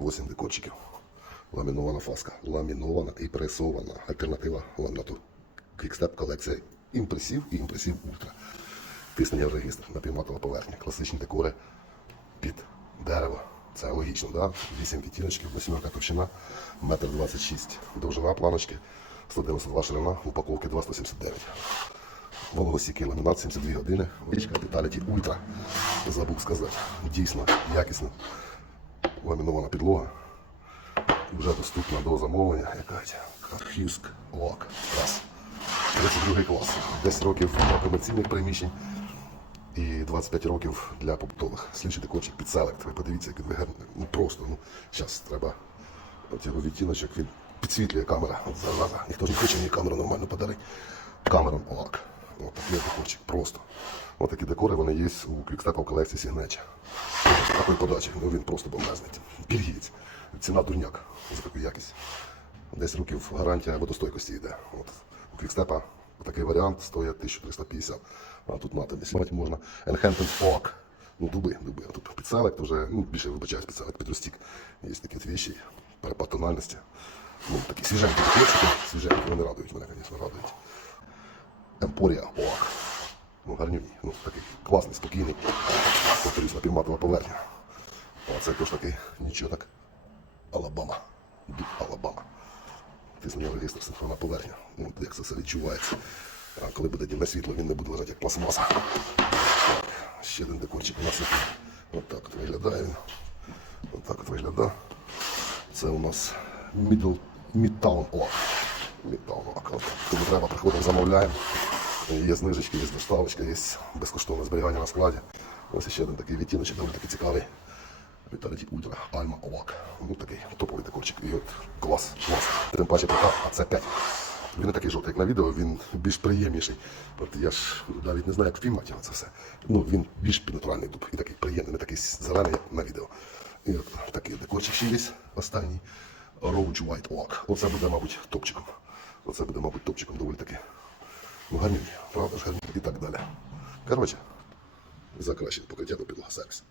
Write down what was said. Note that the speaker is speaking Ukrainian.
8 декорчиків. Ламінована фаска. Ламінована і пресована. Альтернатива ламінату. Квікстеп колекція імпресів і імпресів ультра. Тиснення в регістр, напівматова поверхня, класичні декори під дерево. Це логічно, да? 8 відтіночків, 8 товщина, 1,26 м довжина планочки, 192 ширина, упаковки 2,179. Вологосікий ламінат 72 години. Річка Деталіті Ультра. Забув сказати. Дійсно якісно. Ламінована підлога. Вже доступна до замовлення. Яка ця? Хюск Лок. Раз. 32 клас. 10 років для комерційних приміщень і 25 років для побутових. Слідчий декорчик під селект. Ви подивіться, як він виглядає. Ну просто, ну, зараз треба от його відтіночок, він підсвітлює камера. От зараза. Ніхто ж не хоче мені камеру нормально подарити. Камерон лак. От такий декорчик. Просто. От такі декори вони є у квікстепа в колекції Signature. Такої подачі. Ну він просто бомбезний. Бельгієць. Ціна дурняк за таку якість. 10 років гарантія водостойкості йде. От. У квікстепа такий варіант стоїть 1350. А тут мати можна. Enhanced Oak. Ну, дуби, дуби. А тут підселект вже, ну, більше вибачаюсь, підселект, підростік. Є такі от перепад тональності. Ну, такі свіженькі свіженькі, вони радують мене, звісно, радують. Емпорія Оак. Ну, гарнюній. Ну, такий класний, спокійний. Повторюсь, напівматова поверхня. А це теж такий, нічого так. Алабама. Дуб Алабама. Ти зняв регістр синхронна поверхня. Ну, як це все відчувається. А коли буде дільне світло, він не буде лежати як пластмаса. Ще один декорчик у нас. Ось так от виглядає він. Ось так от виглядає. Це у нас Middle, Midtown Oak. Midtown Oak. Кому треба, приходимо, замовляємо. Є знижечки, є доставочка, є безкоштовне зберігання на складі. Ось ще один такий відтіночок, доволі такий цікавий. Vitality Ultra Alma Oak. Ну такий топовий декорчик. І от клас, клас. Тим паче така АЦ5. Він не такий жовтий, як на відео, він більш приємніший. От я ж навіть не знаю, як його це все. Ну, він більш піднатуральний дуб і такий приємний, не такий зелений, як на відео. І от такий декорчик ще є останній. Roach White Oak. Оце буде, мабуть, топчиком. Оце буде, мабуть, топчиком доволі таки. Гарнюнь, правда ж гарнюнь і так далі. Коротше, за покриття до підлога сервіс.